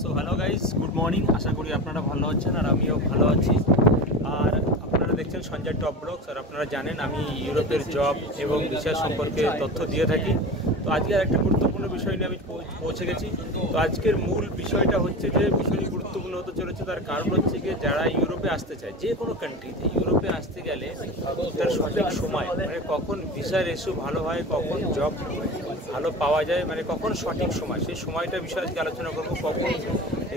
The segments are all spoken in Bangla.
So hello guys, good morning. আশা করি আপনারা ভালো আছেন আর আমিও ভালো আছি। আর আপনারা দেখছেন সঞ্জয় টপ ব্লগস। আর আপনারা জানেন আমি ইউরোপের জব এবং ভিসা সম্পর্কে তথ্য দিয়ে থাকি। তো আজকে একটা গুরুত্বপূর্ণ বিষয় নিয়ে আমি পৌঁছে গেছি। তো আজকের মূল বিষয়টা হচ্ছে যে ভীষণই গুরুত্বপূর্ণ হতে চলেছে। তার কারণ হচ্ছে যে যারা ইউরোপে আসতে চায়, যে কোনো কান্ট্রিতে ইউরোপে আসতে গেলে তার সঠিক সময়, মানে কখন ভিসার ইস্যু ভালো হয়, কখন জব ভালো পাওয়া যায়, মানে কখন সঠিক সময়, সেই সময়টা বিষয়ে আজকে আলোচনা করবো। কখন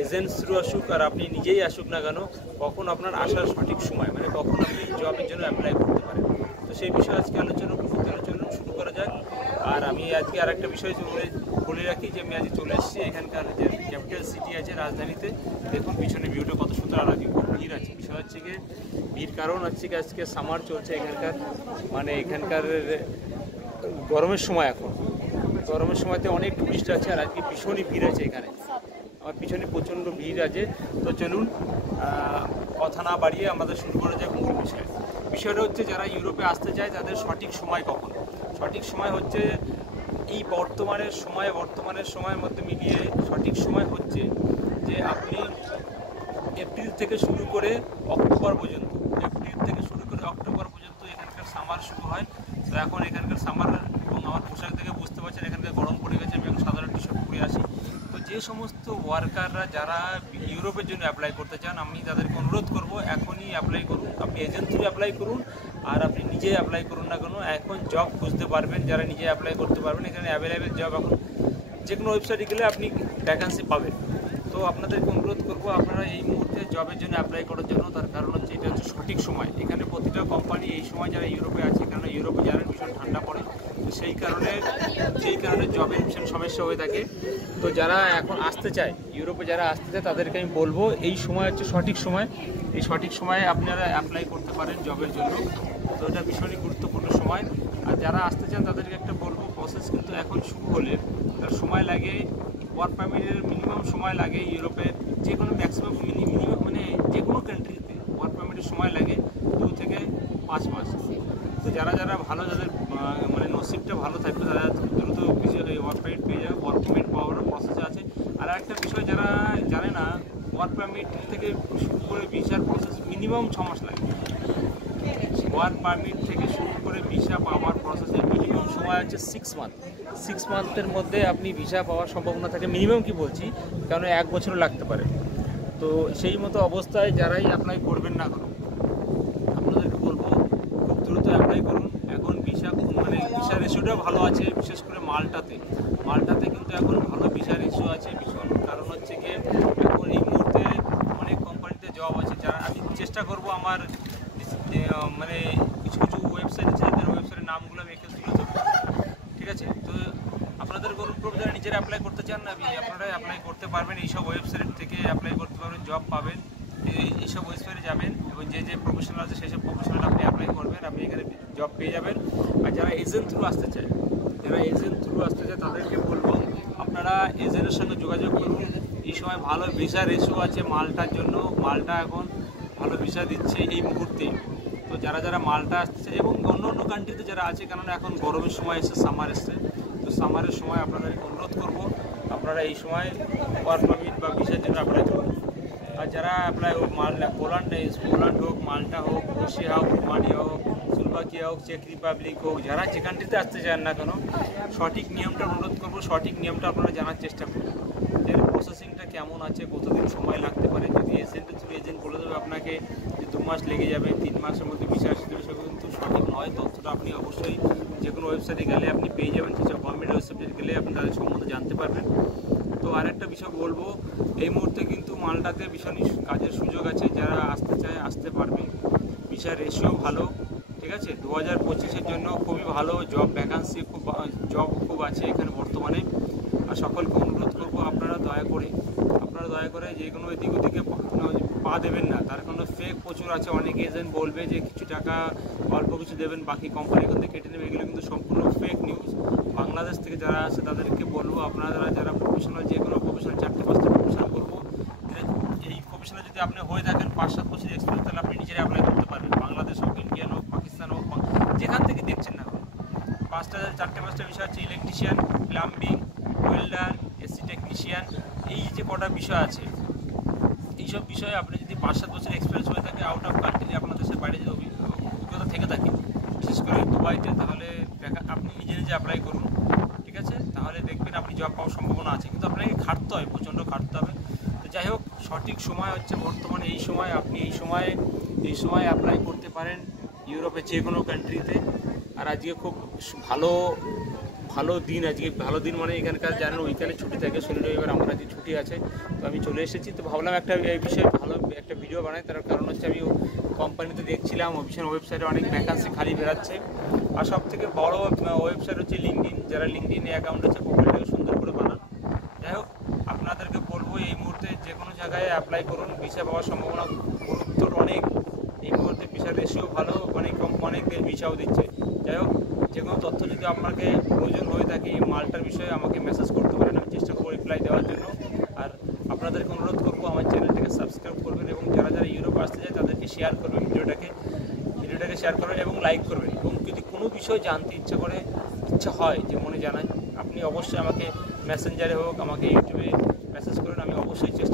এজেন্টস থ্রু আসুক আর আপনি নিজেই আসুক না কেন, কখন আপনার আসার সঠিক সময়, মানে কখন আপনি জবের জন্য অ্যাপ্লাই করতে পারেন। তো সেই বিষয়ে আজকে আলোচনা করবো। আলোচনা শুরু করা যাক। আর আমি আজকে আর একটা বিষয় বলে রাখি যে আমি আজকে চলে এসেছি এখানকার যে ক্যাপিটাল সিটি আছে রাজধানীতে। দেখুন পিছনে ভিউটা কত সুন্দর, আর আজকে খুব ভিড় আছে। বিষয় হচ্ছে গিয়ে ভিড় কারণ হচ্ছে কি আজকে সামার চলছে এখানকার, মানে এখানকার গরমের সময়। এখন গরমের সময়তে অনেক টুরিস্ট আছে আর আজকে ভীষণই ভিড় আছে এখানে। আমার পিছনে প্রচণ্ড ভিড় আছে। তো চলুন কথা না বাড়িয়ে আমাদের শুরু করা যায় মূল বিষয়। বিষয়টা হচ্ছে যারা ইউরোপে আসতে চায় তাদের সঠিক সময় কখন। সঠিক সময় হচ্ছে এই বর্তমানের সময়ের মধ্যে মিলিয়ে সঠিক সময় হচ্ছে যে আপনি এপ্রিল থেকে শুরু করে অক্টোবর পর্যন্ত, এখানকার সামার শুরু হয়। তো এখন এখানকার সামার, এবং আমার পোশাক থেকে বুঝতে পারছেন এখানকার গরম পড়ে গেছে। আমি এখন সাধারণ টি শার্ট পরে আসি। তো যে সমস্ত ওয়ার্কাররা যারা ইউরোপের জন্য অ্যাপ্লাই করতে চান, আমি তাদেরকে অনুরোধ করব এখনই অ্যাপ্লাই করুন। আপনি এজেন্ট থ্রু অ্যাপ্লাই করুন আর আপনি নিজে অ্যাপ্লাই করুন না কেন, এখন জব খুঁজতে পারবেন। যারা নিজে অ্যাপ্লাই করতে পারবেন, এখানে অ্যাভেলেবেল জব এখন যে কোনো ওয়েবসাইটে গেলে আপনি ভ্যাকান্সি পাবেন। তো আপনাদেরকে অনুরোধ করবো আপনারা এই মুহূর্তে জবের জন্য অ্যাপ্লাই করার জন্য। তার কারণ হচ্ছে এটা হচ্ছে সঠিক সময়। এখানে প্রতিটা কোম্পানি এই সময় যারা ইউরোপে আছে, কারণ ইউরোপে যারা ভীষণ ঠান্ডা পড়ে, তো সেই কারণে জবের ভীষণ সমস্যা হয়ে থাকে। তো যারা এখন আসতে চায়, ইউরোপে যারা আসতে চায় তাদেরকে আমি বলবো এই সময় হচ্ছে সঠিক সময়। এই সঠিক সময়ে আপনারা অ্যাপ্লাই করতে পারেন জবের জন্য। তো এটা ভীষণই গুরুত্বপূর্ণ সময়। আর যারা আসতে চান তাদেরকে একটা বলবো, প্রসেস কিন্তু এখন শুরু হলে তার সময় লাগে, ওয়ার্ক পারমিটের মিনিমাম সময় লাগে ইউরোপের যে কোনো ম্যাক্সিমাম মিনিমাম, মানে যে কোনো কান্ট্রিতে ওয়ার্ক পারমিটের সময় লাগে 2 থেকে 5 মাস। তো যারা ভালো, যাদের মানে নসিবটা ভালো থাকবে তারা দ্রুত ওয়ার্ক পারমিট পেয়ে যাবে। ওয়ার্ক পারমিট পাওয়ার প্রসেসে আছে। আর একটা বিষয় যারা জানে না, ওয়ার্ক পারমিট থেকে শুরু করে ভিসার প্রসেস মিনিমাম 6 মাস লাগে। ওয়ার্ক পারমিট থেকে শুরু করে ভিসা পাওয়ার প্রসেসের মিনিমাম সময় হচ্ছে 6 মান্থ। 6 মান্থের মধ্যে আপনি ভিসা পাওয়ার সম্ভাবনা থাকে। মিনিমাম কি বলছি, কারণ 1 বছরও লাগতে পারে। তো সেই মতো অবস্থায় যারাই অ্যাপ্লাই করবেন না কেন, আপনাদেরকে বলবো খুব দ্রুত অ্যাপ্লাই করুন। এখন ভিসা রেশিওটাও ভালো আছে, বিশেষ করে মাল্টাতে কিন্তু এখন ভালো ভিসা রেশিও আছে ভীষণ। কারণ হচ্ছে গিয়ে এখন এই মুহূর্তে অনেক কোম্পানিতে জব আছে। যারা আমি চেষ্টা করব আমার মানে কিছু ওয়েবসাইট আছে, যাদের ওয়েবসাইটের নামগুলো আমি এখানে তুলে ধরবো, ঠিক আছে? তো আপনাদের অনুরোধ করবো যারা নিজেরা অ্যাপ্লাই করতে চান না, আপনারা অ্যাপ্লাই করতে পারবেন। এইসব ওয়েবসাইট থেকে অ্যাপ্লাই করতে পারবেন, জব পাবেন। এইসব ওয়েবসাইটে যাবেন এবং যে প্রফেশনাল আছে সেসব প্রফেশনাল আপনি অ্যাপ্লাই করবেন, আপনি এখানে জব পেয়ে যাবেন। আর যারা এজেন্ট থ্রু আসতে চায় তাদেরকে বলবো আপনারা এজেন্টের সঙ্গে যোগাযোগ করুন। এই সময় ভালো ভিসা রেশিও আছে মাল্টার জন্য। মাল্টা এখন ভালো ভিসা দিচ্ছে এই মুহূর্তে। তো যারা মাল্টা আসছে এবং অন্য কান্ট্রিতে যারা আছে, কেননা এখন গরমের সময় এসে সামার এসছে, তো সামারের সময় আপনাদেরকে অনুরোধ করব আপনারা এই সময় ওয়ার্ক পারমিট বা ভিসার জন্য অ্যাপ্লাই করুন। আর যারা অ্যাপ্লাই হোক পোল্যান্ড হোক, মাল্টা হোক, রাশিয়া হোক, রোমানিয়া হোক, স্লোভাকিয়া হোক, চেক রিপাবলিক হোক, যারা যে কান্ট্রিতে আসতে চান না কেন, সঠিক নিয়মটা অনুরোধ করবো, সঠিক নিয়মটা আপনারা জানার চেষ্টা করুন। এর প্রসেসিংটা কেমন আছে, কতদিন সময় লাগতে পারে। যদি এজেন্ট বলে দেবে আপনাকে যে 2 মাস লেগে যাবে, 3 মাসের মধ্যে ভিসা আসতে দেবে, সেগুলো কিন্তু সঠিক নয়। তথ্যটা আপনি অবশ্যই যে কোনো ওয়েবসাইটে গেলে আপনি পেয়ে যাবেন। সেসব গভর্নমেন্ট ওয়েবসাইটে গেলে আপনি তাদের সম্বন্ধে জানতে পারবেন। তো আরেকটা বিষয় বলবো, এই মুহূর্তে কিন্তু মাল্টাতে ভীষণই কাজের সুযোগ আছে। যারা আসতে চায় আসতে পারবে। ভিসা রেশিও ভালো, ঠিক আছে? 2025-এর জন্য খুবই ভালো জব ভ্যাকান্সি, খুব আছে এখানে বর্তমানে। আর সকলকে অনুরোধ করবো আপনারা দয়া করে যে কোনো এদিক ওদিকে পা দেবেন না। তার কারণে ফেক প্রচুর আছে। অনেক এজেন্ট বলবে যে কিছু টাকা অল্প কিছু দেবেন, বাকি কোম্পানি এখান থেকে কেটে নেবে। এগুলো কিন্তু সম্পূর্ণ ফেক নিউজ। বাংলাদেশ থেকে যারা আসে তাদেরকে বলবো আপনারা যারা প্রফেশনাল, যে কোনো প্রফেশনাল 4-5টা প্রফেশনাল করবো। এই প্রফেশনাল যদি আপনি হয়ে থাকেন 5-7 বছর এক্সপিরিয়েন্স, তাহলে আপনি নিজেরা অ্যাপ্লাই করতে পারবেন। বাংলাদেশ হোক, ইন্ডিয়ান হোক, পাকিস্তান হোক, যেখান থেকে দেখছেন না, 4-5টা বিষয় হচ্ছে electrician, plumbing, welder, AC technician, এই যে কটা বিষয় আছে, এইসব বিষয়ে আপনি যদি 5-7 বছর এক্সপিরিয়েন্স হয়ে থাকে, আউট অফ কান্ট্রি আপনার দেশের বাইরে যদি অভিজ্ঞতা থেকে থাকে, বিশেষ করে দুবাইতে, তাহলে আপনি নিজে নিজে অ্যাপ্লাই করুন, ঠিক আছে? তাহলে দেখবেন আপনি জব পাওয়ার সম্ভাবনা আছে, কিন্তু আপনাকে খাটতে হয়, প্রচণ্ড খাটতে হবে। তো যাই হোক, সঠিক সময় হচ্ছে বর্তমানে এই সময়। আপনি এই সময় অ্যাপ্লাই করতে পারেন ইউরোপের যে কোনো কান্ট্রিতে। আর আজকে খুব ভালো দিন, আজকে ভালো দিন মানে এখানকার জানেন ওইখানে ছুটি থাকে, শনি রবিবার, আমার আজকে ছুটি আছে, তো আমি চলে এসেছি। তো ভাবলাম এই বিষয়ে ভালো একটা ভিডিও বানাই। তার কারণ হচ্ছে আমি কোম্পানিতে দেখছিলাম অফিসিয়াল ওয়েবসাইটে অনেক ভ্যাকান্সি খালি বেরাচ্ছে, আর সব থেকে বড় ওয়েবসাইট হচ্ছে লিঙ্কডইন। যারা লিঙ্কডইনে অ্যাকাউন্ট আছে, প্রোফাইলটাকে সুন্দর করে বানান। যাই হোক, আপনাদেরকে বলবো এই মুহূর্তে যে কোনো জায়গায় অ্যাপ্লাই করুন, ভিসা পাওয়ার সম্ভাবনা গুরুত্বর অনেক। এই মুহূর্তে ভিসার রেশিও ভালো, অনেক দেশ ভিসাও দিচ্ছে। যাই হোক, যে কোনো তথ্য যদি আপনাকে প্রয়োজন হয়ে থাকে এই মালটার বিষয়ে আমাকে মেসেজ করতে পারেন, আমি চেষ্টা করবো রিপ্লাই দেওয়ার জন্য। আর আপনাদেরকে অনুরোধ করবো আমার চ্যানেলটাকে সাবস্ক্রাইব করবেন, এবং যারা ইউরোপ আসতে চায় তাদেরকে শেয়ার করবেন, ভিডিওটাকে শেয়ার করবেন এবং লাইক করবেন। এবং যদি কোনো বিষয় জানতে ইচ্ছা হয় যে মনে জানায়, আপনি অবশ্যই আমাকে মেসেঞ্জারে হোক, আমাকে ইউটিউবে মেসেজ করুন, আমি অবশ্যই চেষ্টা